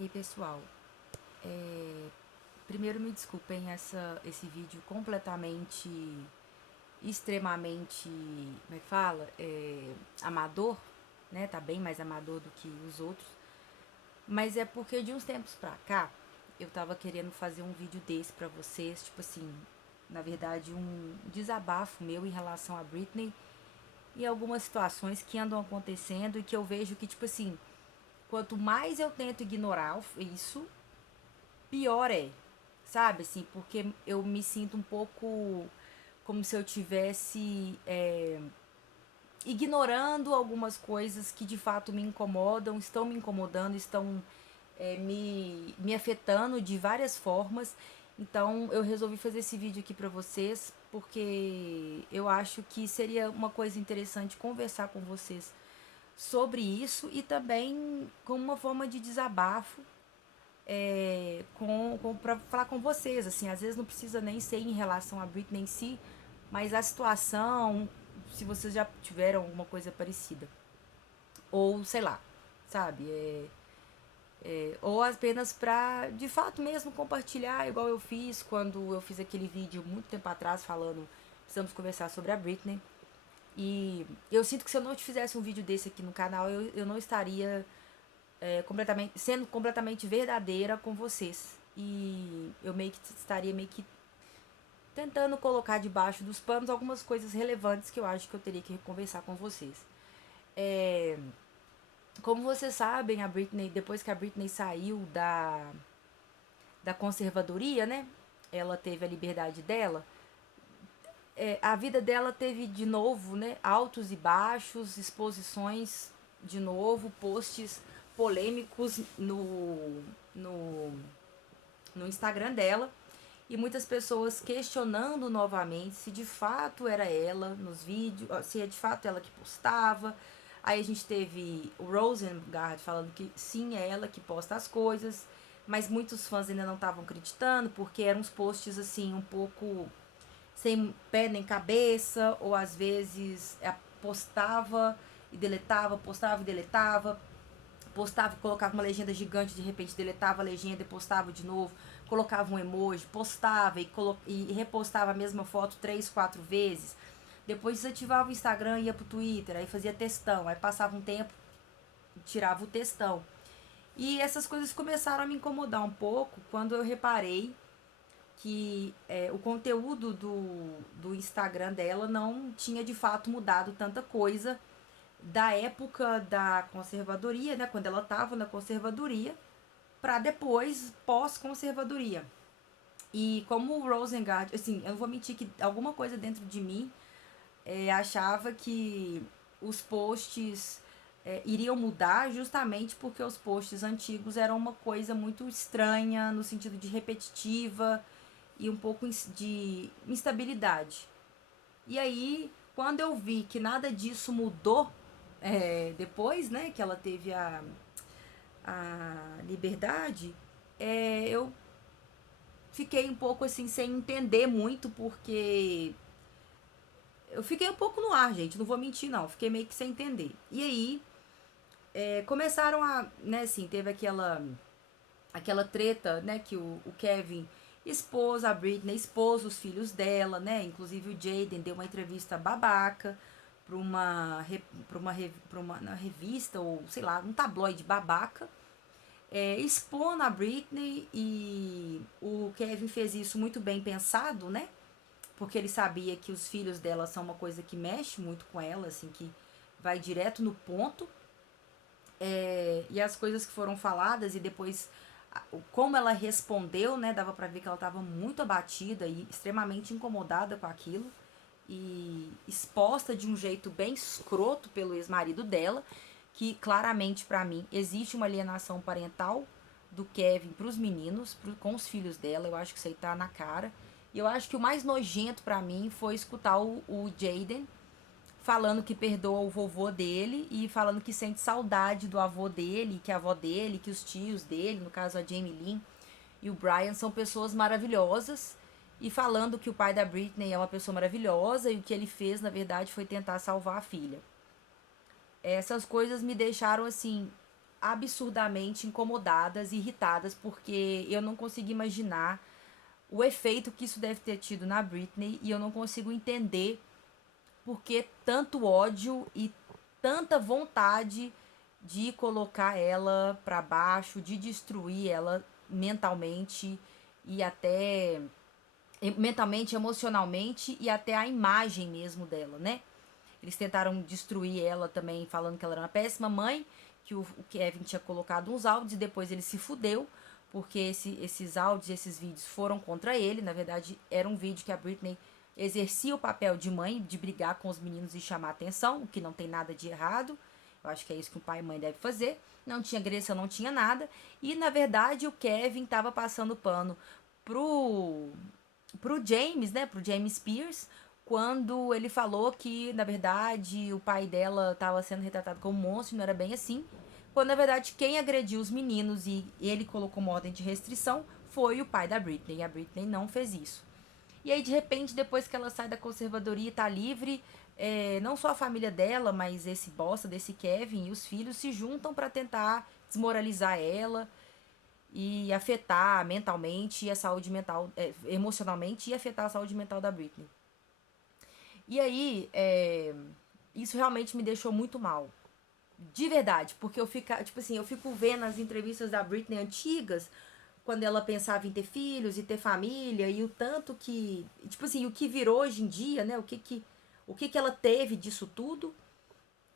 Ei pessoal, primeiro me desculpem esse vídeo completamente, extremamente, como é que fala? Amador, né? Tá bem mais amador do que os outros. Mas é porque de uns tempos pra cá, eu tava querendo fazer um vídeo desse pra vocês, tipo assim, na verdade um desabafo meu em relação a Britney e algumas situações que andam acontecendo e que eu vejo que, tipo assim, quanto mais eu tento ignorar isso, pior é, sabe? Assim, porque eu me sinto um pouco como se eu tivesse ignorando algumas coisas que de fato me incomodam, estão me incomodando, estão me afetando de várias formas. Então eu resolvi fazer esse vídeo aqui pra vocês porque eu acho que seria uma coisa interessante conversar com vocês sobre isso e também como uma forma de desabafo para falar com vocês, assim, às vezes não precisa nem ser em relação a Britney em si, mas a situação, se vocês já tiveram alguma coisa parecida, ou sei lá, sabe, ou apenas pra de fato mesmo compartilhar, igual eu fiz quando eu fiz aquele vídeo muito tempo atrás falando precisamos conversar sobre a Britney. E eu sinto que se eu não te fizesse um vídeo desse aqui no canal, eu não estaria completamente, sendo completamente verdadeira com vocês. E eu meio que estaria meio que tentando colocar debaixo dos panos algumas coisas relevantes que eu acho que eu teria que conversar com vocês. É, como vocês sabem, a Britney, depois que a Britney saiu da conservadoria, né? Ela teve a liberdade dela. A vida dela teve de novo, né? Altos e baixos, exposições de novo, posts polêmicos no Instagram dela e muitas pessoas questionando novamente se de fato era ela nos vídeos, se é de fato ela que postava. Aí a gente teve o Rosengard falando que sim, é ela que posta as coisas, mas muitos fãs ainda não estavam acreditando porque eram uns posts assim um pouco sem pé nem cabeça, ou às vezes postava e deletava, postava e deletava, postava e colocava uma legenda gigante, de repente deletava a legenda e postava de novo, colocava um emoji, postava e repostava a mesma foto 3, 4 vezes. Depois desativava o Instagram e ia pro Twitter, aí fazia textão, aí passava um tempo, tirava o textão. E essas coisas começaram a me incomodar um pouco quando eu reparei que o conteúdo do Instagram dela não tinha de fato mudado tanta coisa da época da conservadoria, né, quando ela estava na conservadoria, para depois pós-conservadoria. E como o Rosengart, assim, eu não vou mentir que alguma coisa dentro de mim achava que os posts iriam mudar justamente porque os posts antigos eram uma coisa muito estranha, no sentido de repetitiva e um pouco de instabilidade. E aí, quando eu vi que nada disso mudou depois, né, que ela teve a liberdade, eu fiquei um pouco assim sem entender muito, porque eu fiquei um pouco no ar, gente, não vou mentir não, fiquei meio que sem entender. E aí, começaram a, né, assim, teve aquela treta, né, que o Kevin expôs a Britney, expôs os filhos dela, né, inclusive o Jaden deu uma entrevista babaca pra uma revista, ou sei lá, um tabloide babaca, expondo a Britney, e o Kevin fez isso muito bem pensado, né, porque ele sabia que os filhos dela são uma coisa que mexe muito com ela, assim, que vai direto no ponto. E as coisas que foram faladas e depois como ela respondeu, né, dava pra ver que ela tava muito abatida e extremamente incomodada com aquilo e exposta de um jeito bem escroto pelo ex-marido dela, que claramente pra mim existe uma alienação parental do Kevin pros meninos, com os filhos dela. Eu acho que isso aí tá na cara. E eu acho que o mais nojento pra mim foi escutar o Jaden falando que perdoa o vovô dele e falando que sente saudade do avô dele, que a avó dele, que os tios dele, no caso a Jamie Lynn e o Brian, são pessoas maravilhosas, e falando que o pai da Britney é uma pessoa maravilhosa e o que ele fez, na verdade, foi tentar salvar a filha. Essas coisas me deixaram assim absurdamente incomodadas e irritadas, porque eu não consigo imaginar o efeito que isso deve ter tido na Britney, e eu não consigo entender por que tanto ódio e tanta vontade de colocar ela para baixo, de destruir ela mentalmente e até mentalmente, emocionalmente e até a imagem mesmo dela, né? Eles tentaram destruir ela também, falando que ela era uma péssima mãe, que o Kevin tinha colocado uns áudios e depois ele se fudeu, porque esses áudios, esses vídeos foram contra ele. Na verdade, era um vídeo que a Britney exercia o papel de mãe, de brigar com os meninos e chamar atenção, o que não tem nada de errado. Eu acho que é isso que um pai e mãe deve fazer. Não tinha agressão, não tinha nada. E, na verdade, o Kevin estava passando pano pro James, né? Pro James Spears, quando ele falou que, na verdade, o pai dela estava sendo retratado como monstro, não era bem assim. Quando, na verdade, quem agrediu os meninos e ele colocou uma ordem de restrição foi o pai da Britney. E a Britney não fez isso. E aí, de repente, depois que ela sai da conservadoria e tá livre, não só a família dela, mas esse bosta desse Kevin e os filhos se juntam para tentar desmoralizar ela e afetar mentalmente e a saúde mental, emocionalmente, e afetar a saúde mental da Britney. E aí, isso realmente me deixou muito mal. De verdade, porque tipo assim, eu fico vendo as entrevistas da Britney antigas, quando ela pensava em ter filhos e ter família, e o tanto que, tipo assim, o que virou hoje em dia, né? O que ela teve disso tudo,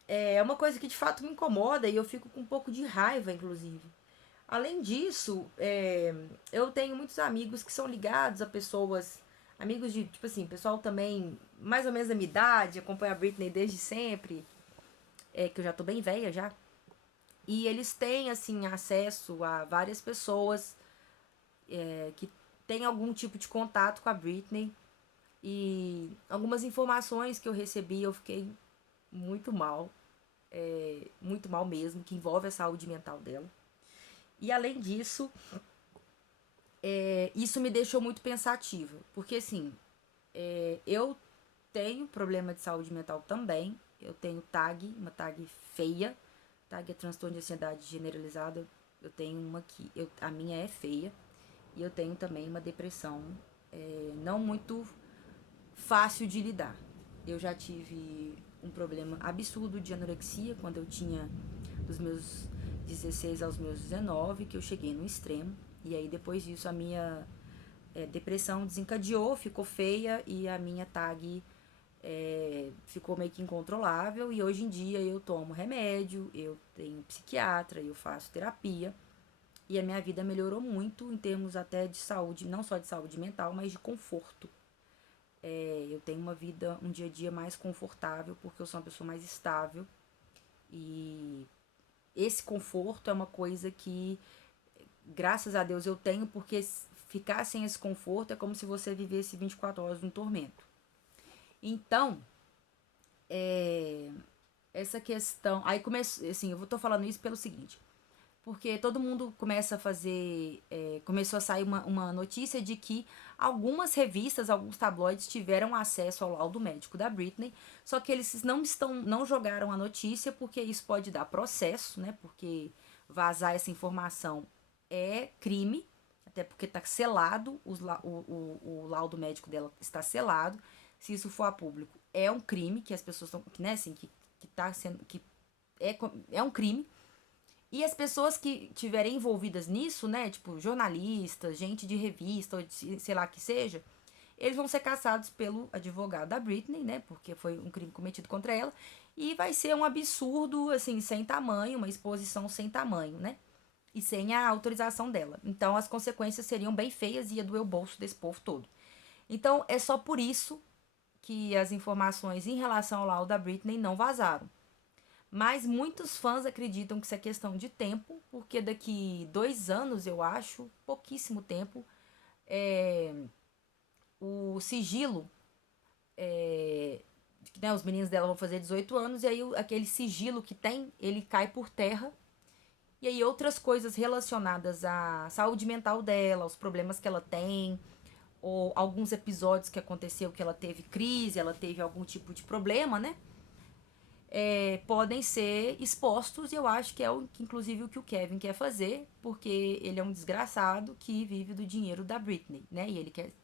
é uma coisa que de fato me incomoda e eu fico com um pouco de raiva, inclusive. Além disso, eu tenho muitos amigos que são ligados a pessoas, amigos de, tipo assim, pessoal também mais ou menos da minha idade, acompanha a Britney desde sempre, que eu já tô bem velha já. E eles têm, assim, acesso a várias pessoas que têm algum tipo de contato com a Britney. E algumas informações que eu recebi, eu fiquei muito mal mesmo, que envolve a saúde mental dela. E além disso, isso me deixou muito pensativa, porque assim, eu tenho problema de saúde mental também, eu tenho uma tag feia, tag é transtorno de ansiedade generalizada, eu tenho uma que, a minha é feia, e eu tenho também uma depressão não muito fácil de lidar. Eu já tive um problema absurdo de anorexia quando eu tinha dos meus 16 aos meus 19, que eu cheguei no extremo. E aí depois disso a minha depressão desencadeou, ficou feia e a minha tag ficou meio que incontrolável. E hoje em dia eu tomo remédio, eu tenho psiquiatra, eu faço terapia. E a minha vida melhorou muito em termos até de saúde, não só de saúde mental, mas de conforto. Eu tenho uma vida, um dia a dia mais confortável, porque eu sou uma pessoa mais estável. E esse conforto é uma coisa que, graças a Deus, eu tenho, porque ficar sem esse conforto é como se você vivesse 24 horas num tormento. Então, essa questão. Aí começou, assim, eu tô falando isso pelo seguinte. Porque todo mundo começa a fazer. Começou a sair uma notícia de que algumas revistas, alguns tabloides tiveram acesso ao laudo médico da Britney, só que eles não jogaram a notícia porque isso pode dar processo, né? Porque vazar essa informação é crime, até porque está selado, o laudo médico dela está selado. Se isso for a público, é um crime que as pessoas estão, né, assim, que tá sendo, que é um crime. E as pessoas que estiverem envolvidas nisso, né, tipo jornalistas, gente de revista, ou de, sei lá que seja, eles vão ser caçados pelo advogado da Britney, né, porque foi um crime cometido contra ela, e vai ser um absurdo, assim, sem tamanho, uma exposição sem tamanho, né, e sem a autorização dela. Então as consequências seriam bem feias e ia doer o bolso desse povo todo. Então é só por isso que as informações em relação ao laudo da Britney não vazaram. Mas muitos fãs acreditam que isso é questão de tempo, porque daqui 2 anos, eu acho, pouquíssimo tempo, o sigilo, né, os meninos dela vão fazer 18 anos, e aí aquele sigilo que tem, ele cai por terra. E aí outras coisas relacionadas à saúde mental dela, aos problemas que ela tem, ou alguns episódios que aconteceu que ela teve crise, ela teve algum tipo de problema, né? podem ser expostos, e eu acho que é inclusive o que o Kevin quer fazer, porque ele é um desgraçado que vive do dinheiro da Britney, né? E ele quer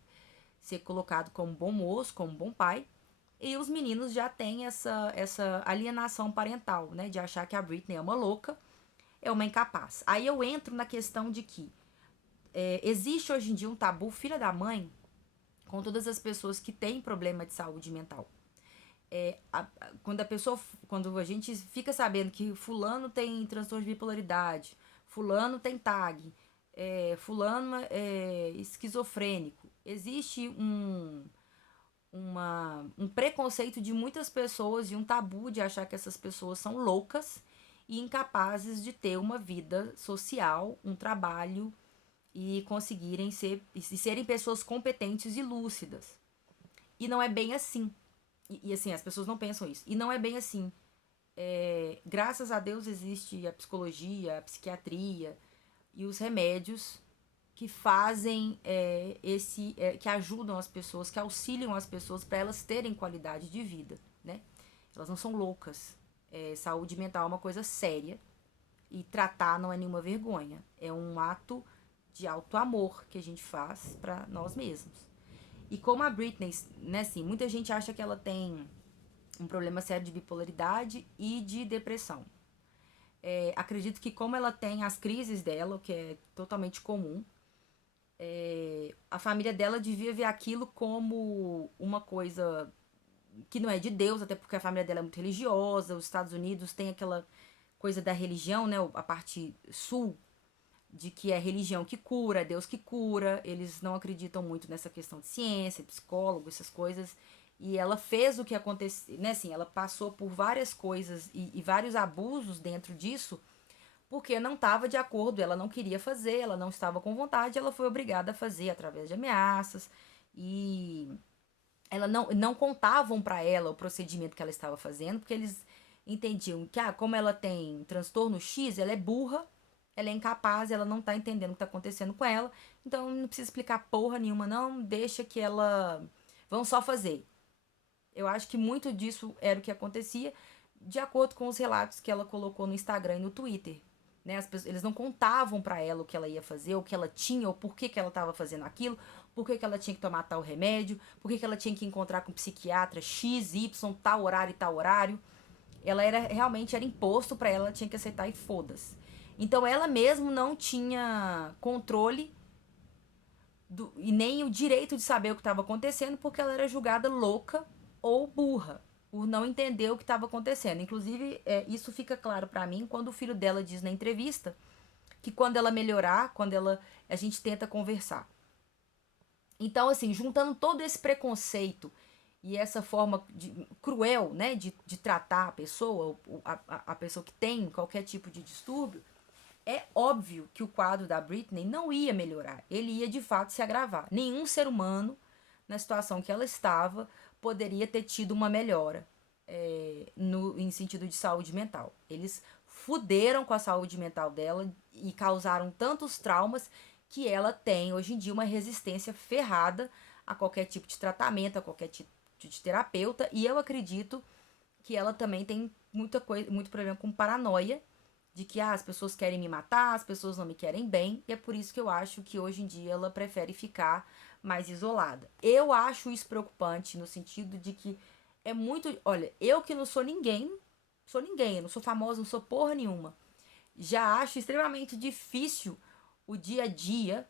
ser colocado como bom moço, como bom pai. E os meninos já têm essa alienação parental, né? De achar que a Britney é uma louca, é uma incapaz. Aí eu entro na questão de que existe hoje em dia um tabu, filha da mãe, com todas as pessoas que têm problema de saúde mental. Quando a gente fica sabendo que fulano tem transtorno de bipolaridade, fulano tem TAG, fulano é esquizofrênico, existe um preconceito de muitas pessoas e um tabu de achar que essas pessoas são loucas e incapazes de ter uma vida social, um trabalho e conseguirem serem pessoas competentes e lúcidas. E não é bem assim. E assim, as pessoas não pensam isso. E não é bem assim. Graças a Deus existe a psicologia, a psiquiatria e os remédios que fazem que ajudam as pessoas, que auxiliam as pessoas para elas terem qualidade de vida, né? Elas não são loucas. Saúde mental é uma coisa séria e tratar não é nenhuma vergonha. É um ato de alto amor que a gente faz para nós mesmos. E como a Britney, né, assim, muita gente acha que ela tem um problema sério de bipolaridade e de depressão. Acredito que como ela tem as crises dela, o que é totalmente comum, a família dela devia ver aquilo como uma coisa que não é de Deus, até porque a família dela é muito religiosa. Os Estados Unidos tem aquela coisa da religião, né, a parte sul, de que é religião que cura, é Deus que cura. Eles não acreditam muito nessa questão de ciência, psicólogo, essas coisas. E ela fez o que aconteceu, né? Assim, ela passou por várias coisas e vários abusos dentro disso, porque não estava de acordo, ela não queria fazer, ela não estava com vontade, ela foi obrigada a fazer através de ameaças. E ela não contavam para ela o procedimento que ela estava fazendo, porque eles entendiam que, como ela tem transtorno X, ela é burra, ela é incapaz, ela não tá entendendo o que tá acontecendo com ela, então não precisa explicar porra nenhuma, não, deixa que ela. Vão só fazer. Eu acho que muito disso era o que acontecia, de acordo com os relatos que ela colocou no Instagram e no Twitter. Né? Eles não contavam para ela o que ela ia fazer, o que ela tinha, ou por que, que ela estava fazendo aquilo, por que, que ela tinha que tomar tal remédio, por que, que ela tinha que encontrar com um psiquiatra X, Y, tal horário e tal horário. Ela realmente era imposto para ela, ela tinha que aceitar e foda-se. Então ela mesmo não tinha controle e nem o direito de saber o que estava acontecendo, porque ela era julgada louca ou burra por não entender o que estava acontecendo. Inclusive, isso fica claro para mim quando o filho dela diz na entrevista que quando ela melhorar, a gente tenta conversar. Então, assim, juntando todo esse preconceito e essa forma cruel, né, de tratar a pessoa, a pessoa que tem qualquer tipo de distúrbio, é óbvio que o quadro da Britney não ia melhorar. Ele ia de fato se agravar. Nenhum ser humano, na situação que ela estava, poderia ter tido uma melhora em sentido de saúde mental. Eles fuderam com a saúde mental dela e causaram tantos traumas que ela tem hoje em dia uma resistência ferrada a qualquer tipo de tratamento, a qualquer tipo de terapeuta. E eu acredito que ela também tem muito problema com paranoia, de que as pessoas querem me matar, as pessoas não me querem bem, e é por isso que eu acho que hoje em dia ela prefere ficar mais isolada. Eu acho isso preocupante no sentido de que é muito, olha, eu que não sou ninguém, eu não sou famosa, não sou porra nenhuma. Já acho extremamente difícil o dia a dia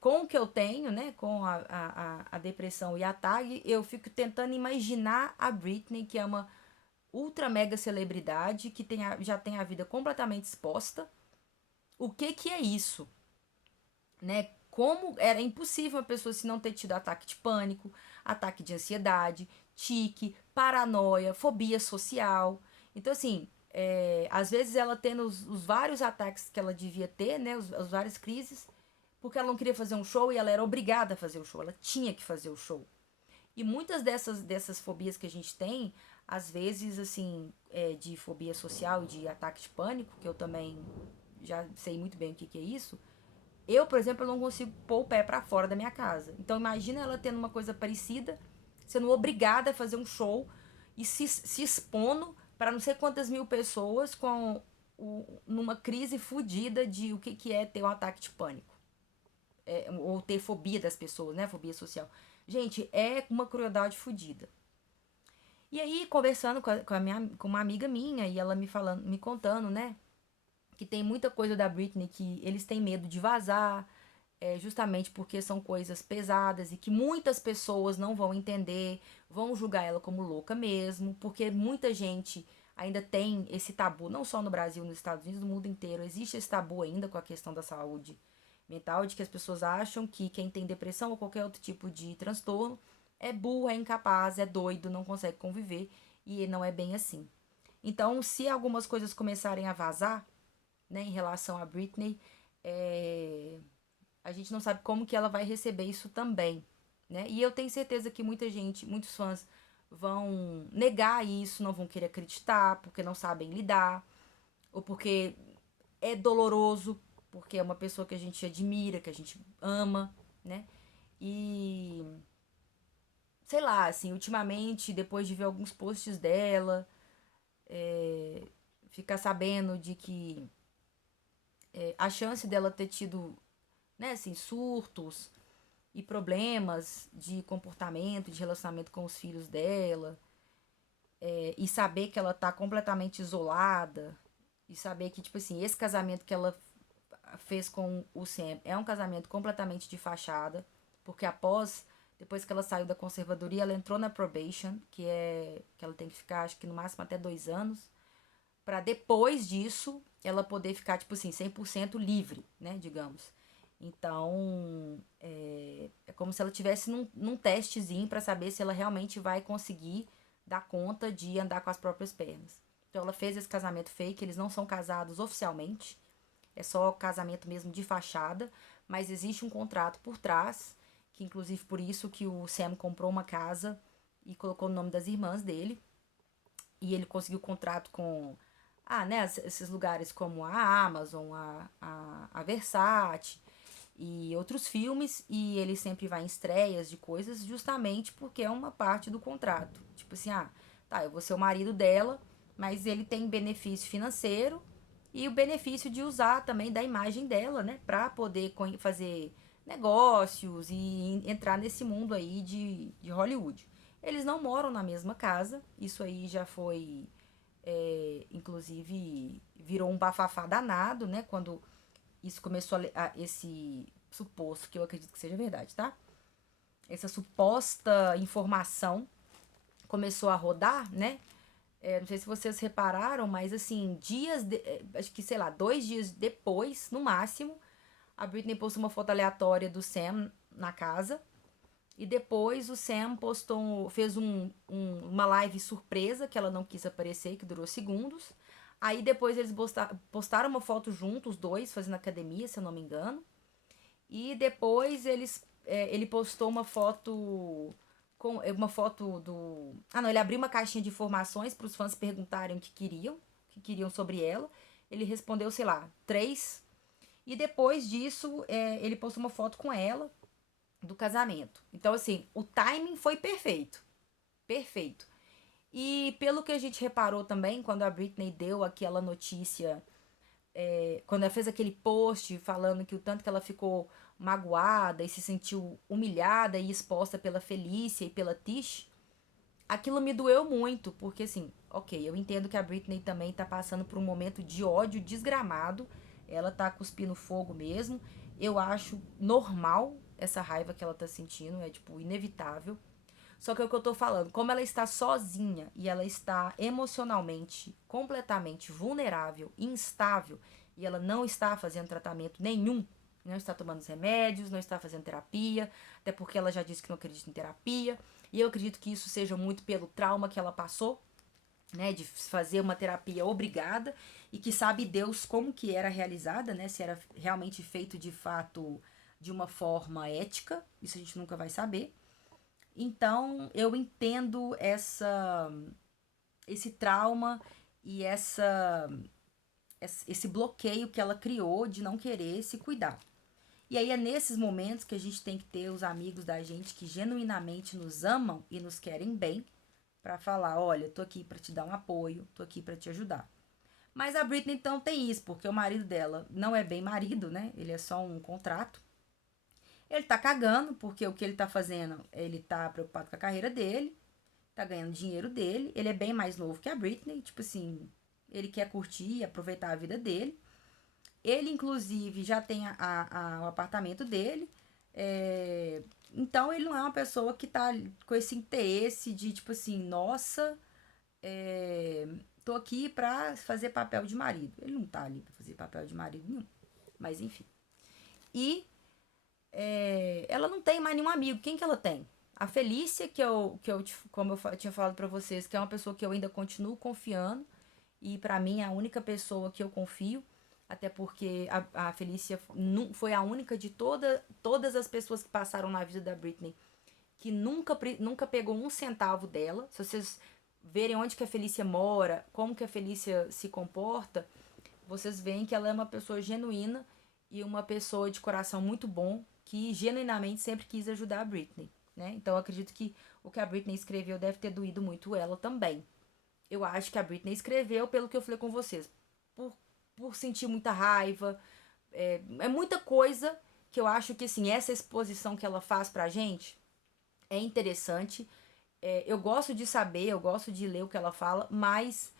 com o que eu tenho, né, com a depressão e a TAG. Eu fico tentando imaginar a Britney, que é uma ultra mega celebridade, que já tem a vida completamente exposta. O que é isso? Né? Como era impossível uma pessoa se não ter tido ataque de pânico, ataque de ansiedade, tique, paranoia, fobia social. Então, assim, às vezes ela tendo os vários ataques que ela devia ter, né, as várias crises, porque ela não queria fazer um show e ela era obrigada a fazer o show, ela tinha que fazer o show. E muitas dessas fobias que a gente tem, às vezes, assim, de fobia social e de ataque de pânico, que eu também já sei muito bem o que é isso. Eu, por exemplo, eu não consigo pôr o pé pra fora da minha casa. Então, imagina ela tendo uma coisa parecida, sendo obrigada a fazer um show e se expondo para não sei quantas mil pessoas numa crise fodida de o que é ter um ataque de pânico. Ou ter fobia das pessoas, né? Fobia social. Gente, é uma crueldade fodida. E aí, conversando com uma amiga minha, e ela me contando, né? Que tem muita coisa da Britney que eles têm medo de vazar, justamente porque são coisas pesadas e que muitas pessoas não vão entender, vão julgar ela como louca mesmo, porque muita gente ainda tem esse tabu, não só no Brasil, nos Estados Unidos, no mundo inteiro, existe esse tabu ainda com a questão da saúde mental, de que as pessoas acham que quem tem depressão ou qualquer outro tipo de transtorno é burro, é incapaz, é doido, não consegue conviver, e não é bem assim. Então, se algumas coisas começarem a vazar, né, em relação a Britney, a gente não sabe como que ela vai receber isso também, né? E eu tenho certeza que muita gente, muitos fãs vão negar isso, não vão querer acreditar, porque não sabem lidar, ou porque é doloroso, porque é uma pessoa que a gente admira, que a gente ama, né? E sei lá, assim, ultimamente, depois de ver alguns posts dela, ficar sabendo de que a chance dela ter tido, né, assim, surtos e problemas de comportamento, de relacionamento com os filhos dela, e saber que ela tá completamente isolada, e saber que, tipo assim, esse casamento que ela fez com o Sam é um casamento completamente de fachada, porque depois que ela saiu da conservadoria, ela entrou na probation, que ela tem que ficar, acho que no máximo até 2 anos, para depois disso ela poder ficar, tipo assim, 100% livre, né, digamos. Então, é como se ela tivesse num testezinho para saber se ela realmente vai conseguir dar conta de andar com as próprias pernas. Então, ela fez esse casamento fake, eles não são casados oficialmente, é só casamento mesmo de fachada, mas existe um contrato por trás, que inclusive por isso que o Sam comprou uma casa e colocou o nome das irmãs dele, e ele conseguiu contrato com né, esses lugares como a Amazon, a Versace e outros filmes, e ele sempre vai em estreias de coisas justamente porque é uma parte do contrato. Tipo assim, tá, eu vou ser o marido dela, mas ele tem benefício financeiro e o benefício de usar também da imagem dela, né, pra poder fazer negócios e entrar nesse mundo aí de Hollywood. Eles não moram na mesma casa, isso aí já foi inclusive virou um bafafá danado, né? Quando isso começou esse suposto, que eu acredito que seja verdade, tá? Essa suposta informação começou a rodar, né? Não sei se vocês repararam, mas assim, acho que sei lá, 2 dias depois, no máximo, a Britney postou uma foto aleatória do Sam na casa. E depois o Sam fez uma live surpresa que ela não quis aparecer, que durou segundos. Aí depois eles postaram uma foto juntos, os dois, fazendo academia, se eu não me engano. E depois ele postou uma foto com uma foto do. Ah, não, ele abriu uma caixinha de informações para os fãs perguntarem o que queriam sobre ela. Ele respondeu, sei lá, 3. E depois disso, ele postou uma foto com ela do casamento. Então, assim, o timing foi perfeito. Perfeito. E pelo que a gente reparou também, quando a Britney deu aquela notícia, quando ela fez aquele post falando que o tanto que ela ficou magoada e se sentiu humilhada e exposta pela Felícia e pela Tish, aquilo me doeu muito, porque assim, ok, eu entendo que a Britney também tá passando por um momento de ódio desgramado, ela tá cuspindo fogo mesmo, eu acho normal essa raiva que ela tá sentindo, é tipo inevitável. Só que é o que eu tô falando, como ela está sozinha e ela está emocionalmente completamente vulnerável, instável, e ela não está fazendo tratamento nenhum, não está tomando os remédios, não está fazendo terapia, até porque ela já disse que não acredita em terapia, e eu acredito que isso seja muito pelo trauma que ela passou, né, de fazer uma terapia obrigada, e que sabe Deus como que era realizada, né, se era realmente feito de fato de uma forma ética, isso a gente nunca vai saber. Então, eu entendo esse trauma e esse bloqueio que ela criou de não querer se cuidar. E aí é nesses momentos que a gente tem que ter os amigos da gente que genuinamente nos amam e nos querem bem, pra falar, olha, tô aqui pra te dar um apoio, tô aqui pra te ajudar. Mas a Britney então tem isso, porque o marido dela não é bem marido, né? Ele é só um contrato. Ele tá cagando, porque o que ele tá fazendo, ele tá preocupado com a carreira dele, tá ganhando dinheiro dele. Ele é bem mais novo que a Britney, tipo assim, ele quer curtir e aproveitar a vida dele. Ele, inclusive, já tem o apartamento dele. Então, ele não é uma pessoa que tá com esse interesse de, tipo assim, nossa, tô aqui pra fazer papel de marido. Ele não tá ali pra fazer papel de marido nenhum. Mas, enfim. E ela não tem mais nenhum amigo. Quem que ela tem? A Felícia, como eu tinha falado pra vocês, que é uma pessoa que eu ainda continuo confiando. E pra mim é a única pessoa que eu confio. Até porque a Felícia foi a única de todas as pessoas que passaram na vida da Britney que nunca pegou um centavo dela. Se vocês verem onde que a Felícia mora, como que a Felícia se comporta, vocês veem que ela é uma pessoa genuína e uma pessoa de coração muito bom que genuinamente sempre quis ajudar a Britney, né? Então eu acredito que o que a Britney escreveu deve ter doído muito ela também. Eu acho que a Britney escreveu pelo que eu falei com vocês, por, por sentir muita raiva, é muita coisa que eu acho que assim essa exposição que ela faz pra gente é interessante. Eu gosto de saber, eu gosto de ler o que ela fala, mas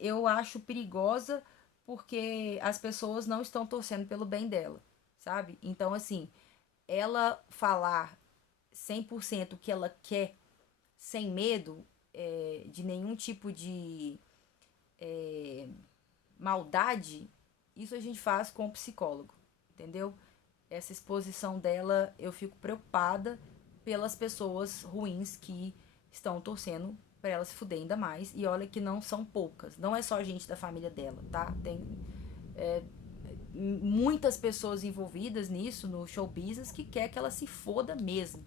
eu acho perigosa porque as pessoas não estão torcendo pelo bem dela, sabe? Então, assim, ela falar 100% o que ela quer, sem medo de nenhum tipo de maldade, isso a gente faz com o psicólogo, entendeu? Essa exposição dela, eu fico preocupada pelas pessoas ruins que estão torcendo para ela se fuder ainda mais. E olha que não são poucas. Não é só gente da família dela, tá? Tem muitas pessoas envolvidas nisso, no show business, que quer que ela se foda mesmo.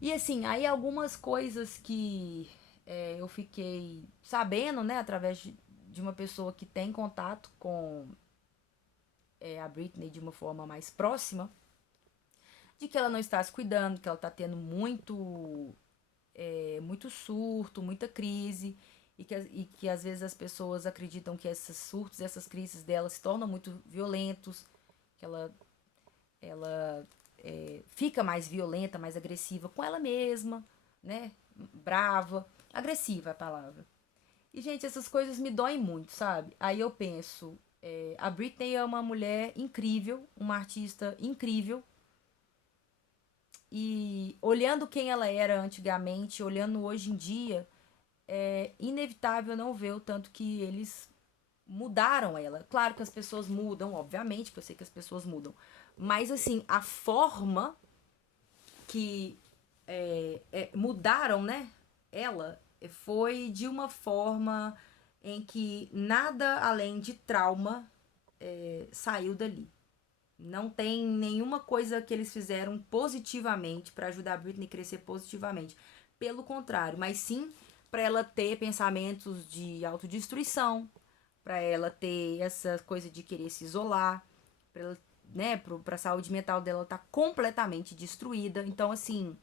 E assim, aí algumas coisas que eu fiquei sabendo, né, através de uma pessoa que tem contato com a Britney de uma forma mais próxima, de que ela não está se cuidando, que ela está tendo muito surto, muita crise, e que às vezes as pessoas acreditam que esses surtos, essas crises dela se tornam muito violentos, que ela fica mais violenta, mais agressiva com ela mesma, né? Brava, agressiva é a palavra. E, gente, essas coisas me doem muito, sabe? Aí eu penso, a Britney é uma mulher incrível, uma artista incrível, e olhando quem ela era antigamente, olhando hoje em dia, é inevitável não ver o tanto que eles mudaram ela. Claro que as pessoas mudam, obviamente, que eu sei que as pessoas mudam. Mas, assim, a forma que mudaram, né? Ela foi de uma forma em que nada além de trauma saiu dali. Não tem nenhuma coisa que eles fizeram positivamente para ajudar a Britney a crescer positivamente. Pelo contrário, mas sim para ela ter pensamentos de autodestruição, para ela ter essa coisa de querer se isolar, para ela, né, para a saúde mental dela tá completamente destruída. Então, assim,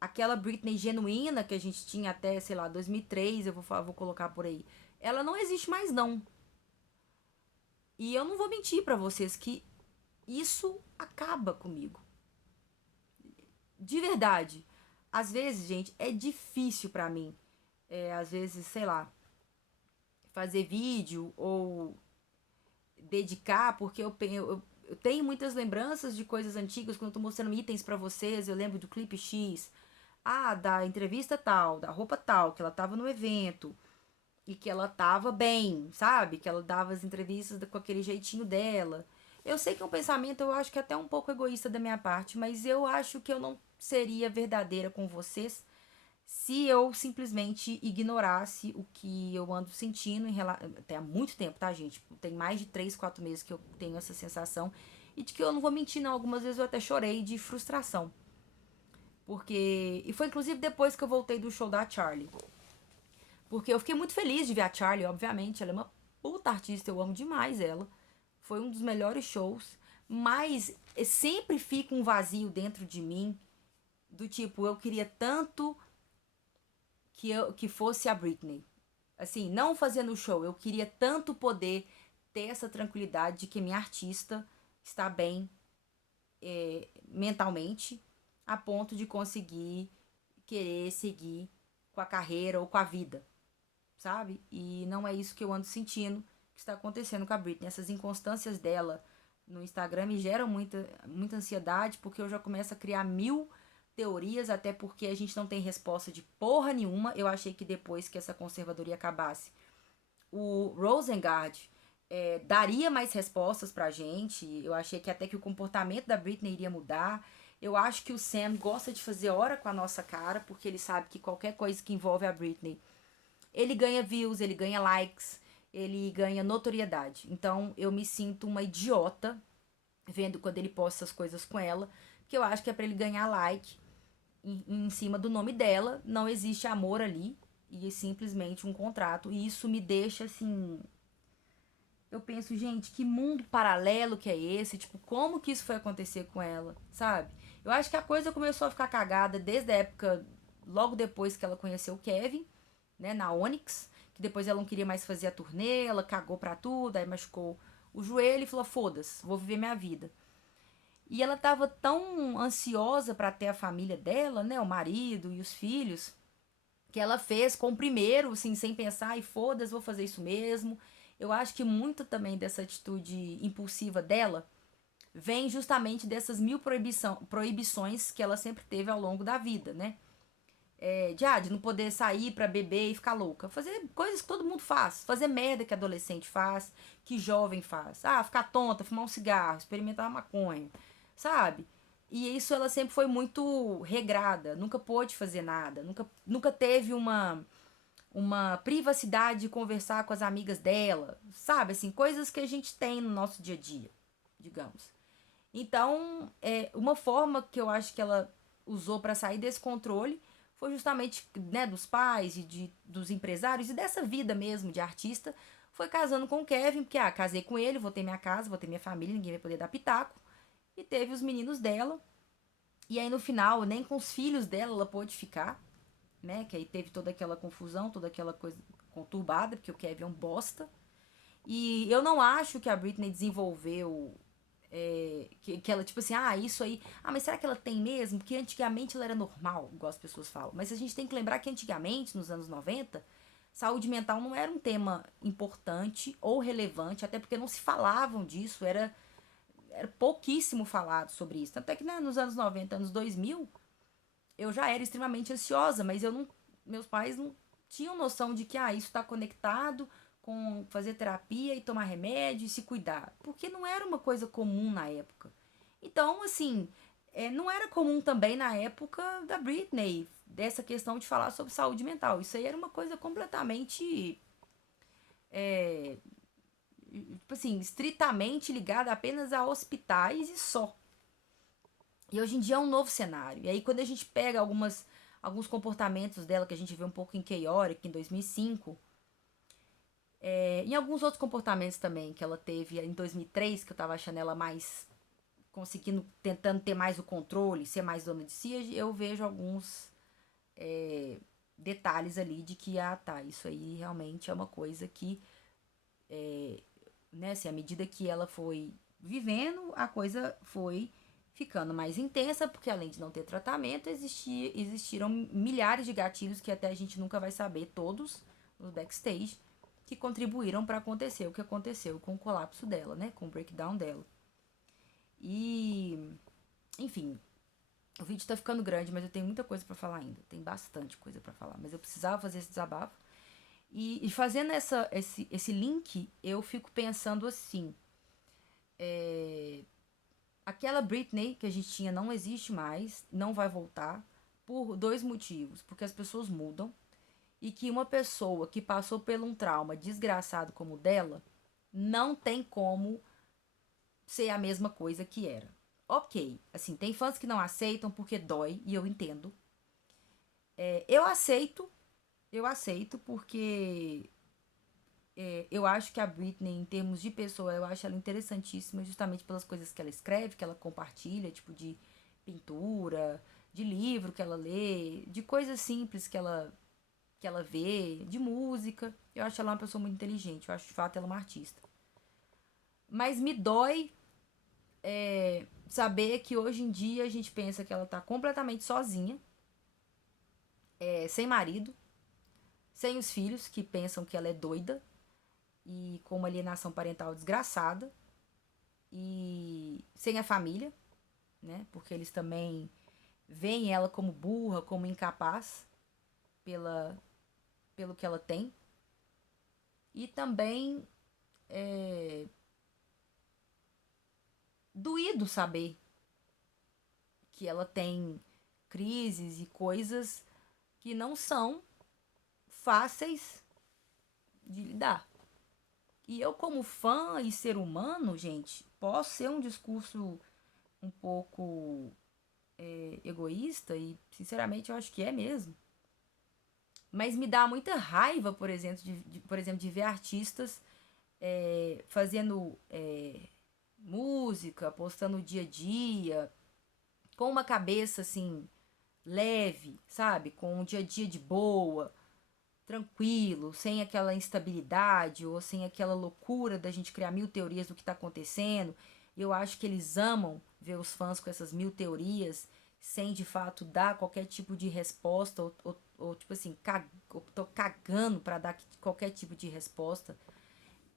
aquela Britney genuína que a gente tinha até, sei lá, 2003, vou colocar por aí, ela não existe mais não. E eu não vou mentir para vocês que isso acaba comigo. De verdade. Às vezes, gente, é difícil pra mim. Às vezes, sei lá, fazer vídeo ou dedicar, porque eu tenho muitas lembranças de coisas antigas. Quando eu tô mostrando itens pra vocês, eu lembro do clipe X. Ah, da entrevista tal, da roupa tal, que ela tava no evento. E que ela tava bem, sabe? Que ela dava as entrevistas com aquele jeitinho dela. Eu sei que é um pensamento, eu acho que é até um pouco egoísta da minha parte, mas eu acho que eu não seria verdadeira com vocês se eu simplesmente ignorasse o que eu ando sentindo até há muito tempo, tá, gente? Tem mais de 3, 4 meses que eu tenho essa sensação e de que eu não vou mentir, não. Algumas vezes eu até chorei de frustração. Porque. E foi inclusive depois que eu voltei do show da Charlie. Porque eu fiquei muito feliz de ver a Charlie, obviamente. Ela é uma puta artista, eu amo demais ela. Foi um dos melhores shows. Mas sempre fica um vazio dentro de mim. Do tipo, eu queria tanto que fosse a Britney. Assim, não fazendo o show, eu queria tanto poder ter essa tranquilidade de que minha artista está bem mentalmente, a ponto de conseguir querer seguir com a carreira ou com a vida, sabe? E não é isso que eu ando sentindo que está acontecendo com a Britney. Essas inconstâncias dela no Instagram me geram muita ansiedade, porque eu já começo a criar mil teorias, até porque a gente não tem resposta de porra nenhuma. Eu achei que depois que essa conservadoria acabasse, o Rosengard daria mais respostas pra gente. Eu achei que até que o comportamento da Britney iria mudar. Eu acho que o Sam gosta de fazer hora com a nossa cara, porque ele sabe que qualquer coisa que envolve a Britney, ele ganha views, ele ganha likes, ele ganha notoriedade. Então eu me sinto uma idiota vendo quando ele posta essas coisas com ela, que eu acho que é pra ele ganhar like em cima do nome dela. Não existe amor ali, e é simplesmente um contrato. E isso me deixa assim. Eu penso, gente, que mundo paralelo que é esse? Tipo, como que isso foi acontecer com ela, sabe? Eu acho que a coisa começou a ficar cagada desde a época, logo depois que ela conheceu o Kevin, né, na Onyx, que depois ela não queria mais fazer a turnê, ela cagou pra tudo, aí machucou o joelho e falou: foda-se, vou viver minha vida. E ela tava tão ansiosa pra ter a família dela, né, o marido e os filhos, que ela fez com o primeiro, assim, sem pensar, e foda-se, vou fazer isso mesmo. Eu acho que muito também dessa atitude impulsiva dela vem justamente dessas mil proibições que ela sempre teve ao longo da vida, né? De não poder sair pra beber e ficar louca. Fazer coisas que todo mundo faz. Fazer merda que adolescente faz, que jovem faz. Ah, ficar tonta, fumar um cigarro, experimentar uma maconha, sabe? E isso ela sempre foi muito regrada, nunca pôde fazer nada, nunca teve uma privacidade de conversar com as amigas dela, sabe? Assim, coisas que a gente tem no nosso dia a dia, digamos. Então, uma forma que eu acho que ela usou para sair desse controle foi justamente, né, dos pais e dos empresários e dessa vida mesmo de artista, foi casando com o Kevin, porque, casei com ele, vou ter minha casa, vou ter minha família, ninguém vai poder dar pitaco. E teve os meninos dela. E aí no final, nem com os filhos dela ela pôde ficar, né? Que aí teve toda aquela confusão, toda aquela coisa conturbada, porque o Kevin é um bosta. E eu não acho que a Britney desenvolveu. Que ela, tipo assim, isso aí. Mas será que ela tem mesmo? Porque antigamente ela era normal, igual as pessoas falam. Mas a gente tem que lembrar que antigamente, nos anos 90, saúde mental não era um tema importante ou relevante, até porque não se falavam disso, era pouquíssimo falado sobre isso. Tanto é que, né, nos anos 90, anos 2000, eu já era extremamente ansiosa, mas eu não, meus pais não tinham noção de que isso está conectado com fazer terapia e tomar remédio e se cuidar, porque não era uma coisa comum na época. Então, assim, não era comum também na época da Britney, dessa questão de falar sobre saúde mental. Isso aí era uma coisa completamente, tipo assim, estritamente ligada apenas a hospitais e só. E hoje em dia é um novo cenário. E aí quando a gente pega alguns comportamentos dela que a gente vê um pouco em Chaotic, em 2005, em alguns outros comportamentos também que ela teve em 2003, que eu tava achando ela mais conseguindo, tentando ter mais o controle, ser mais dona de si, eu vejo alguns detalhes ali de que, isso aí realmente é uma coisa que, né, assim, à medida que ela foi vivendo, a coisa foi ficando mais intensa, porque além de não ter tratamento, existiram milhares de gatilhos que até a gente nunca vai saber, todos no backstage, que contribuíram para acontecer o que aconteceu com o colapso dela, né, com o breakdown dela. E, enfim, o vídeo tá ficando grande, mas eu tenho muita coisa para falar ainda. Tem bastante coisa para falar, mas eu precisava fazer esse desabafo. E fazendo esse link, eu fico pensando assim: aquela Britney que a gente tinha não existe mais, não vai voltar, por dois motivos. Porque as pessoas mudam, e que uma pessoa que passou por um trauma desgraçado como o dela não tem como ser a mesma coisa que era. Ok, assim, tem fãs que não aceitam porque dói, e eu entendo. Eu aceito porque eu acho que a Britney, em termos de pessoa, eu acho ela interessantíssima justamente pelas coisas que ela escreve, que ela compartilha, tipo de pintura, de livro que ela lê, de coisas simples que ela que ela vê, de música. Eu acho ela uma pessoa muito inteligente, eu acho de fato ela uma artista. Mas me dói saber que hoje em dia a gente pensa que ela tá completamente sozinha, sem marido, sem os filhos, que pensam que ela é doida e com uma alienação parental desgraçada, e sem a família, né? Porque eles também veem ela como burra, como incapaz pela, pelo que ela tem. E também doído saber que ela tem crises e coisas que não são fáceis de lidar. E eu, como fã e ser humano, gente, posso ser um discurso um pouco egoísta, e sinceramente eu acho que é mesmo. Mas me dá muita raiva, por exemplo, por exemplo, de ver artistas fazendo música, postando o dia a dia, com uma cabeça assim, leve, sabe? Com um dia a dia de boa, tranquilo, sem aquela instabilidade ou sem aquela loucura da gente criar mil teorias do que está acontecendo. Eu acho que eles amam ver os fãs com essas mil teorias sem de fato dar qualquer tipo de resposta ou tipo assim, tô cagando para dar qualquer tipo de resposta.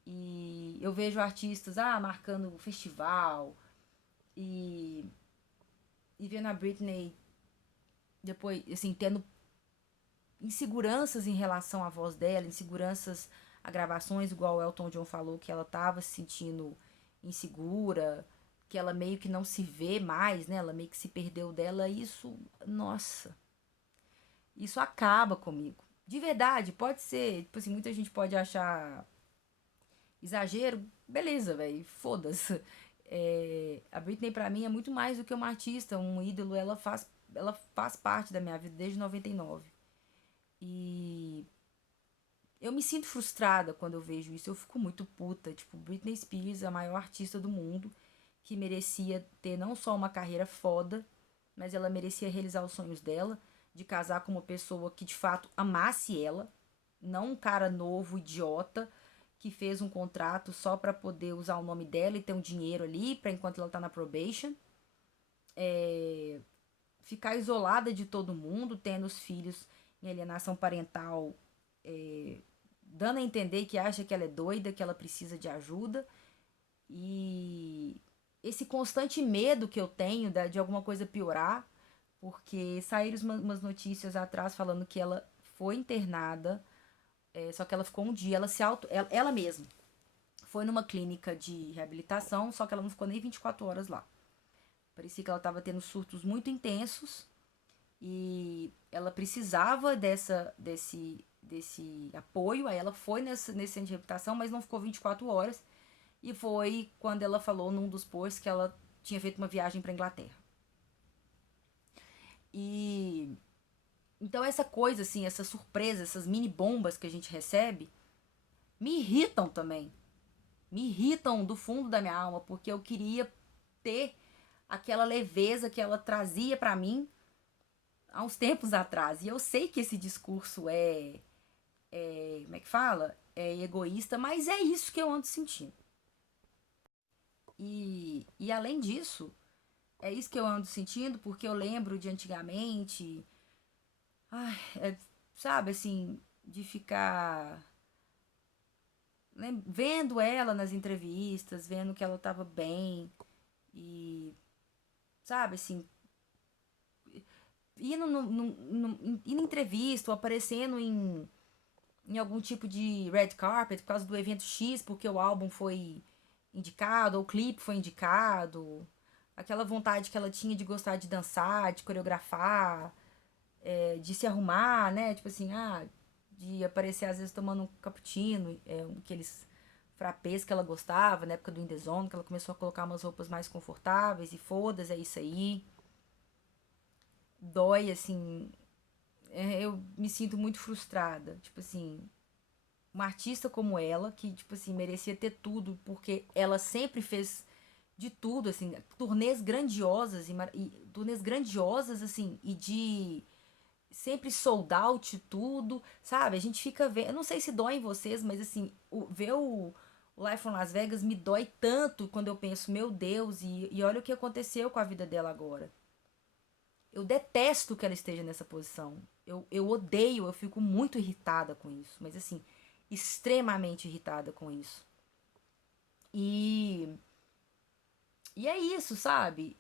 E eu vejo artistas marcando festival e, e vendo a Britney depois, assim, tendo inseguranças em relação à voz dela, inseguranças a gravações, igual o Elton John falou, que ela tava se sentindo insegura, que ela meio que não se vê mais, né? Ela meio que se perdeu dela. Isso, nossa, isso acaba comigo. De verdade, pode ser, tipo assim, muita gente pode achar exagero, beleza, velho, foda-se. A Britney pra mim é muito mais do que uma artista, um ídolo, ela faz parte da minha vida desde 99. E eu me sinto frustrada quando eu vejo isso. Eu fico muito puta. Tipo, Britney Spears, a maior artista do mundo, que merecia ter não só uma carreira foda, mas ela merecia realizar os sonhos dela, de casar com uma pessoa que de fato amasse ela, não um cara novo, idiota, que fez um contrato só pra poder usar o nome dela e ter um dinheiro ali, pra enquanto ela tá na probation. Ficar isolada de todo mundo, tendo os filhos em alienação parental, dando a entender que acha que ela é doida, que ela precisa de ajuda. E esse constante medo que eu tenho de alguma coisa piorar, porque saíram umas notícias atrás falando que ela foi internada, só que ela ficou um dia, ela mesma foi numa clínica de reabilitação, só que ela não ficou nem 24 horas lá. Parecia que ela estava tendo surtos muito intensos e ela precisava desse apoio. Aí ela foi nesse centro de reabilitação, mas não ficou 24 horas. E foi quando ela falou num dos posts que ela tinha feito uma viagem para Inglaterra. E então essa coisa assim, essa surpresa, essas mini bombas que a gente recebe, me irritam também. Me irritam do fundo da minha alma, porque eu queria ter aquela leveza que ela trazia para mim há uns tempos atrás. E eu sei que esse discurso como é que fala? É egoísta, mas é isso que eu ando sentindo. E além disso, é isso que eu ando sentindo porque eu lembro de antigamente, ai, sabe assim, de ficar vendo ela nas entrevistas, vendo que ela tava bem e, sabe assim, indo, indo em entrevista ou aparecendo em algum tipo de red carpet por causa do evento X, porque o álbum foi indicado, ou o clipe foi indicado. Aquela vontade que ela tinha de gostar de dançar, de coreografar, de se arrumar, né? Tipo assim, de aparecer às vezes tomando um cappuccino, aqueles frappés que ela gostava, na época do In The Zone, que ela começou a colocar umas roupas mais confortáveis e foda-se, é isso aí. Dói, assim, eu me sinto muito frustrada. Tipo assim, uma artista como ela, que, tipo assim, merecia ter tudo, porque ela sempre fez de tudo, assim, turnês grandiosas e turnês grandiosas, assim, e de sempre sold out tudo, sabe? A gente fica vendo, eu não sei se dói em vocês, mas assim, ver o Live from Las Vegas me dói tanto quando eu penso, meu Deus, e olha o que aconteceu com a vida dela agora. Eu detesto que ela esteja nessa posição. Eu odeio, eu fico muito irritada com isso. Mas assim, extremamente irritada com isso. E, e é isso, sabe?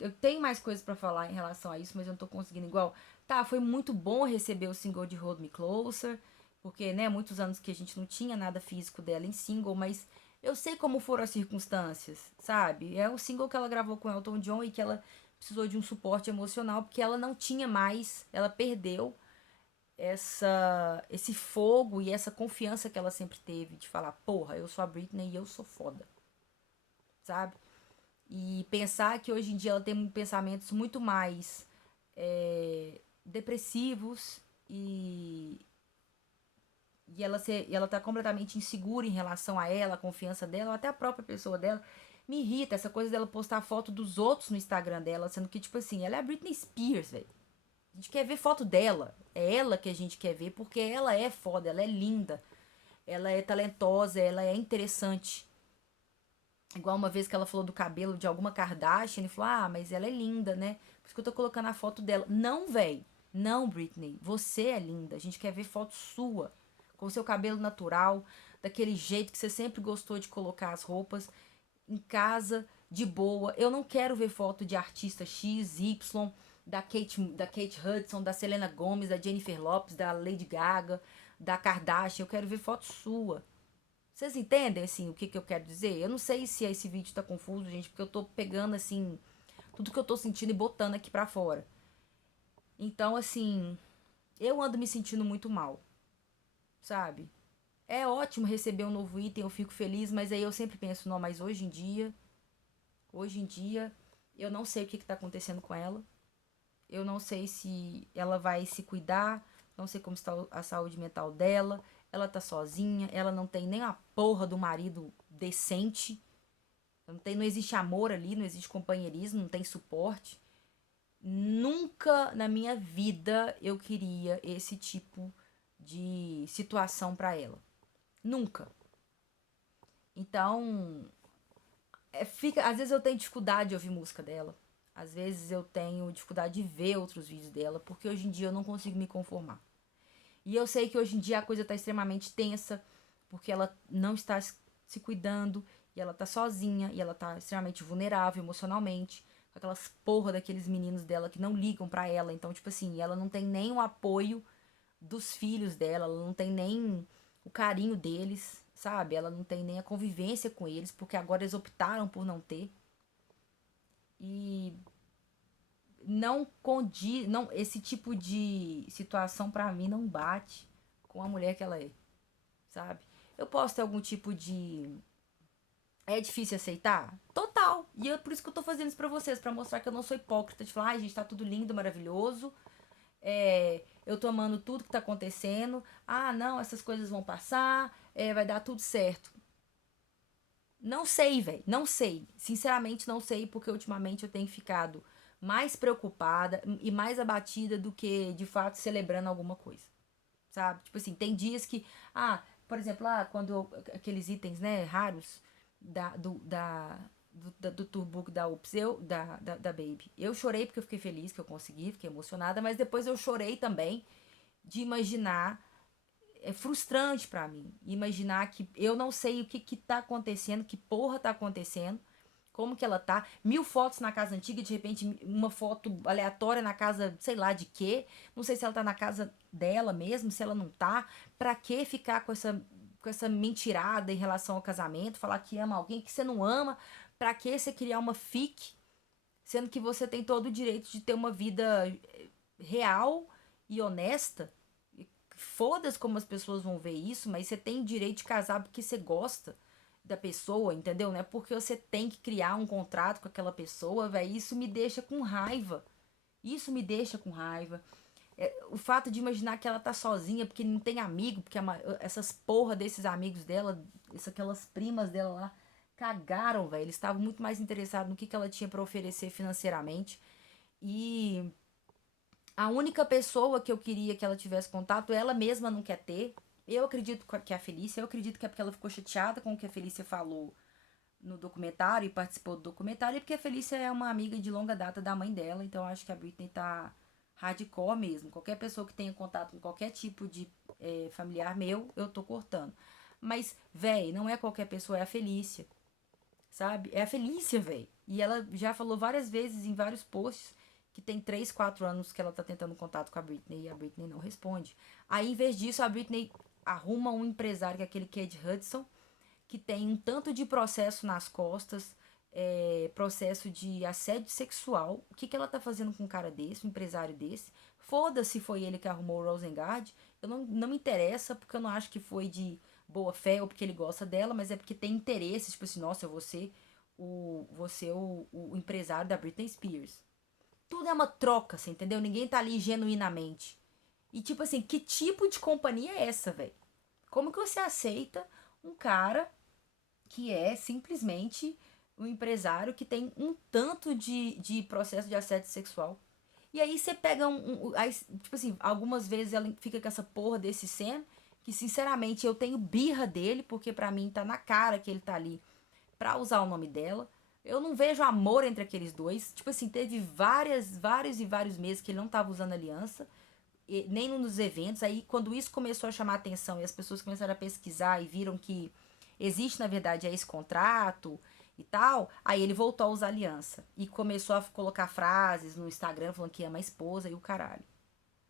Eu tenho mais coisas pra falar em relação a isso, mas eu não tô conseguindo igual. Tá, foi muito bom receber o single de Hold Me Closer, porque, né, muitos anos que a gente não tinha nada físico dela em single, mas eu sei como foram as circunstâncias, sabe? É o single que ela gravou com Elton John e que ela precisou de um suporte emocional, porque ela não tinha mais, ela perdeu esse fogo e essa confiança que ela sempre teve de falar, porra, eu sou a Britney e eu sou foda, sabe? E pensar que hoje em dia ela tem pensamentos muito mais depressivos e ela tá completamente insegura em relação a ela, a confiança dela, até a própria pessoa dela. Me irrita essa coisa dela postar foto dos outros no Instagram dela, sendo que, tipo assim, ela é a Britney Spears, velho. A gente quer ver foto dela. É ela que a gente quer ver, porque ela é foda, ela é linda, ela é talentosa, ela é interessante. Igual uma vez que ela falou do cabelo de alguma Kardashian, ele falou: ah, mas ela é linda, né? Por isso que eu tô colocando a foto dela. Não, véi. Não, Britney. Você é linda. A gente quer ver foto sua. Com o seu cabelo natural, daquele jeito que você sempre gostou de colocar as roupas. Em casa, de boa. Eu não quero ver foto de artista X, Y, da Kate Hudson, da Selena Gomez, da Jennifer Lopez, da Lady Gaga, da Kardashian. Eu quero ver foto sua. Vocês entendem, assim, o que, que eu quero dizer? Eu não sei se esse vídeo tá confuso, gente, porque eu tô pegando, assim, tudo que eu tô sentindo e botando aqui pra fora. Então, assim, eu ando me sentindo muito mal, sabe? É ótimo receber um novo item, eu fico feliz, mas aí eu sempre penso, não, mas hoje em dia, eu não sei o que, que tá acontecendo com ela. Eu não sei se ela vai se cuidar, não sei como está a saúde mental dela. Ela tá sozinha, ela não tem nem a porra do marido decente. Não existe amor ali, não existe companheirismo, não tem suporte. Nunca na minha vida eu queria esse tipo de situação pra ela. Nunca. Então, às vezes eu tenho dificuldade de ouvir música dela. Às vezes eu tenho dificuldade de ver outros vídeos dela, porque hoje em dia eu não consigo me conformar. E eu sei que hoje em dia a coisa tá extremamente tensa, porque ela não está se cuidando, e ela tá sozinha, e ela tá extremamente vulnerável emocionalmente, com aquelas porra daqueles meninos dela que não ligam pra ela. Então, tipo assim, ela não tem nem o apoio dos filhos dela, ela não tem nem o carinho deles, sabe? Ela não tem nem a convivência com eles, porque agora eles optaram por não ter. E não condiz, não, esse tipo de situação pra mim não bate com a mulher que ela é, sabe? Eu posso ter algum tipo de é difícil aceitar? Total. E é por isso que eu tô fazendo isso pra vocês, pra mostrar que eu não sou hipócrita de falar, ai, gente, tá tudo lindo, maravilhoso. Eu tô amando tudo que tá acontecendo. Ah, não, essas coisas vão passar, vai dar tudo certo. Não sei, velho. Não sei. Sinceramente, não sei, porque ultimamente eu tenho ficado mais preocupada e mais abatida do que de fato celebrando alguma coisa. Sabe? Tipo assim, tem dias que. Ah, por exemplo, aqueles itens, né, raros do tourbook da Ups, da Baby. Eu chorei porque eu fiquei feliz que eu consegui, fiquei emocionada, mas depois eu chorei também de imaginar. É frustrante pra mim imaginar que eu não sei o que que tá acontecendo, que porra tá acontecendo, como que ela tá. 1.000 fotos na casa antiga, de repente uma foto aleatória na casa, sei lá de quê. Não sei se ela tá na casa dela mesmo, se ela não tá. Pra que ficar com essa mentirada em relação ao casamento, falar que ama alguém que você não ama? Pra que você criar uma fic, sendo que você tem todo o direito de ter uma vida real e honesta? Foda-se como as pessoas vão ver isso, mas você tem direito de casar porque você gosta da pessoa, entendeu? Não é porque você tem que criar um contrato com aquela pessoa, velho. Isso me deixa com raiva. Isso me deixa com raiva. O fato de imaginar que ela tá sozinha porque não tem amigo, porque essas porra desses amigos dela, aquelas primas dela lá, cagaram, velho. Eles estavam muito mais interessados no que ela tinha para oferecer financeiramente. E A única pessoa que eu queria que ela tivesse contato, ela mesma não quer ter. Eu acredito que é a Felícia, eu acredito que é porque ela ficou chateada com o que a Felícia falou no documentário e participou do documentário, e porque a Felícia é uma amiga de longa data da mãe dela, então eu acho que a Britney tá hardcore mesmo. Qualquer pessoa que tenha contato com qualquer tipo de familiar meu, eu tô cortando. Mas, véi, não é qualquer pessoa, é a Felícia, sabe? É a Felícia, véi. E ela já falou várias vezes em vários posts que tem 3 4 anos que ela tá tentando contato com a Britney e a Britney não responde. Aí, em vez disso, a Britney arruma um empresário, que é aquele Cade Hudson, que tem um tanto de processo nas costas, processo de assédio sexual. O que, que ela tá fazendo com um cara desse, um empresário desse? Foda-se se foi ele que arrumou o Rosengard. Não me interessa, porque eu não acho que foi de boa fé ou porque ele gosta dela, mas é porque tem interesse, tipo assim, nossa, eu vou ser o empresário da Britney Spears. Tudo é uma troca, você entendeu? Ninguém tá ali genuinamente. E tipo assim, que tipo de companhia é essa, velho? Como que você aceita um cara que é simplesmente um empresário que tem um tanto de processo de assédio sexual? E aí você pega aí, tipo assim, algumas vezes ela fica com essa porra desse Sam, que sinceramente eu tenho birra dele, porque pra mim tá na cara que ele tá ali pra usar o nome dela. Eu não vejo amor entre aqueles dois. Tipo assim, teve vários e vários meses que ele não tava usando aliança, nem nos eventos. Aí, quando isso começou a chamar atenção e as pessoas começaram a pesquisar e viram que existe, na verdade, esse contrato e tal, aí ele voltou a usar aliança e começou a colocar frases no Instagram falando que ama a esposa e o caralho.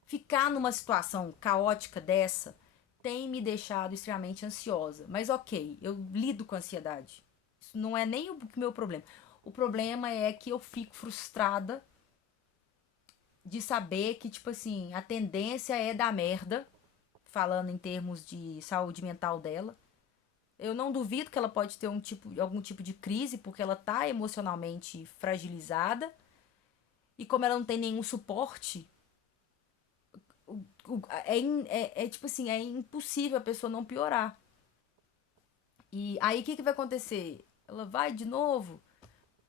Ficar numa situação caótica dessa tem me deixado extremamente ansiosa. Mas ok, eu lido com ansiedade. Isso não é nem o meu problema. O problema é que eu fico frustrada de saber que, tipo assim, a tendência é dar merda, falando em termos de saúde mental dela. Eu não duvido que ela pode ter algum tipo de crise, porque ela tá emocionalmente fragilizada. E como ela não tem nenhum suporte, tipo assim, é impossível a pessoa não piorar. E aí o que, que vai acontecer? Ela vai de novo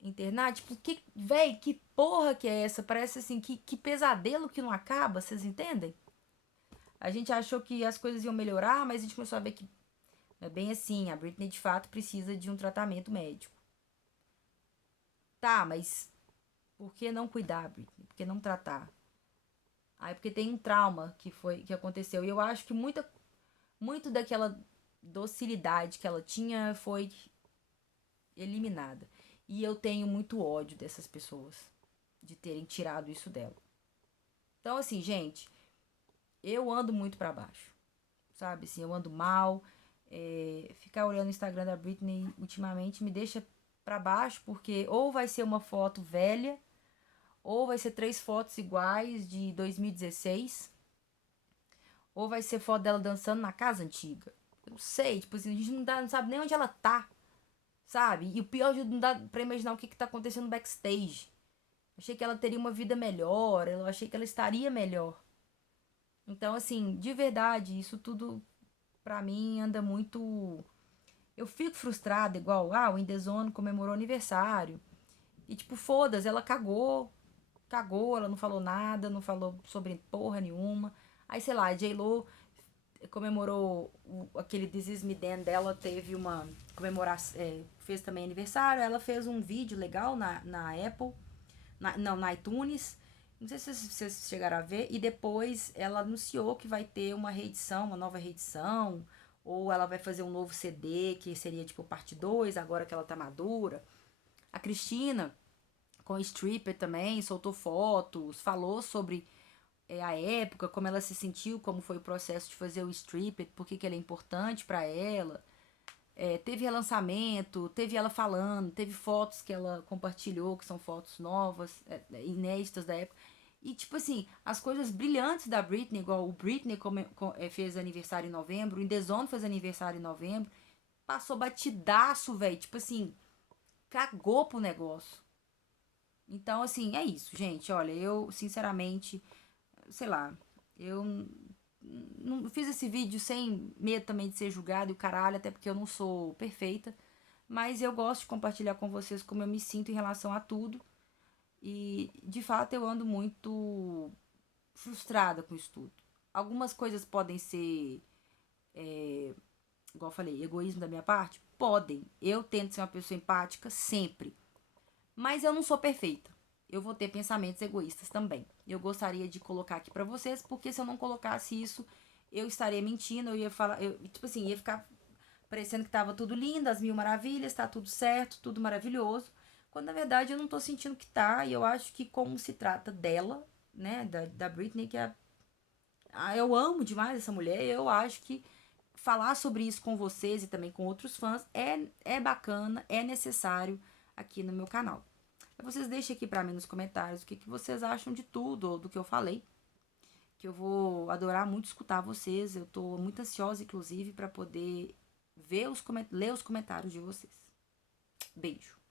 internar? Tipo, véi, que porra que é essa? Parece assim, que pesadelo que não acaba, vocês entendem? A gente achou que as coisas iam melhorar, mas a gente começou a ver que não é bem assim. A Britney de fato precisa de um tratamento médico. Tá, mas por que não cuidar, Britney? Por que não tratar? Aí porque tem um trauma que aconteceu. E eu acho que muito daquela docilidade que ela tinha foi eliminada. E eu tenho muito ódio dessas pessoas de terem tirado isso dela. Então assim, gente, eu ando muito pra baixo, sabe? Assim, eu ando mal. Ficar olhando o Instagram da Britney ultimamente me deixa pra baixo, porque ou vai ser uma foto velha, ou vai ser 3 fotos iguais de 2016, ou vai ser foto dela dançando na casa antiga. Eu não sei, tipo assim, a gente não sabe nem onde ela tá, sabe? E o pior de não dá pra imaginar o que tá acontecendo no backstage. Achei que ela teria uma vida melhor, eu achei que ela estaria melhor. Então, assim, de verdade, isso tudo pra mim anda muito. Eu fico frustrada, igual, o Indezone comemorou aniversário. E tipo, foda-se, ela cagou, ela não falou nada, não falou sobre porra nenhuma. Aí, sei lá, a J-Lo comemorou aquele This Is Me Then dela, teve uma comemoração, fez também aniversário. Ela fez um vídeo legal na Apple, não, na iTunes. Não sei se vocês chegaram a ver. E depois ela anunciou que vai ter uma reedição, uma nova reedição. Ou ela vai fazer um novo CD, que seria tipo parte 2 agora que ela tá madura. A Cristina, com o Stripper também, soltou fotos, falou sobre a época, como ela se sentiu, como foi o processo de fazer o Stripper, por que ele é importante para ela. Teve relançamento, teve ela falando, teve fotos que ela compartilhou, que são fotos novas, inéditas da época. E, tipo assim, as coisas brilhantes da Britney, igual o Britney fez aniversário em novembro, o Indezone fez aniversário em novembro, passou batidaço, velho. Tipo assim, cagou pro negócio. Então, assim, é isso, gente. Olha, eu, sinceramente, sei lá, eu não fiz esse vídeo sem medo também de ser julgado e o caralho, até porque eu não sou perfeita. Mas eu gosto de compartilhar com vocês como eu me sinto em relação a tudo. E de fato eu ando muito frustrada com isso tudo. Algumas coisas podem ser, igual eu falei, egoísmo da minha parte? Podem. Eu tento ser uma pessoa empática sempre. Mas eu não sou perfeita. Eu vou ter pensamentos egoístas também. Eu gostaria de colocar aqui pra vocês, porque se eu não colocasse isso, eu estaria mentindo, eu ia falar, tipo assim, ia ficar parecendo que tava tudo lindo, as mil maravilhas, tá tudo certo, tudo maravilhoso. Quando na verdade eu não tô sentindo que tá, e eu acho que como se trata dela, né, da Britney, que é eu amo demais essa mulher, eu acho que falar sobre isso com vocês e também com outros fãs é bacana, é necessário aqui no meu canal. Vocês deixem aqui pra mim nos comentários o que vocês acham de tudo ou do que eu falei, que eu vou adorar muito escutar vocês. Eu tô muito ansiosa, inclusive, pra poder ler os comentários de vocês. Beijo.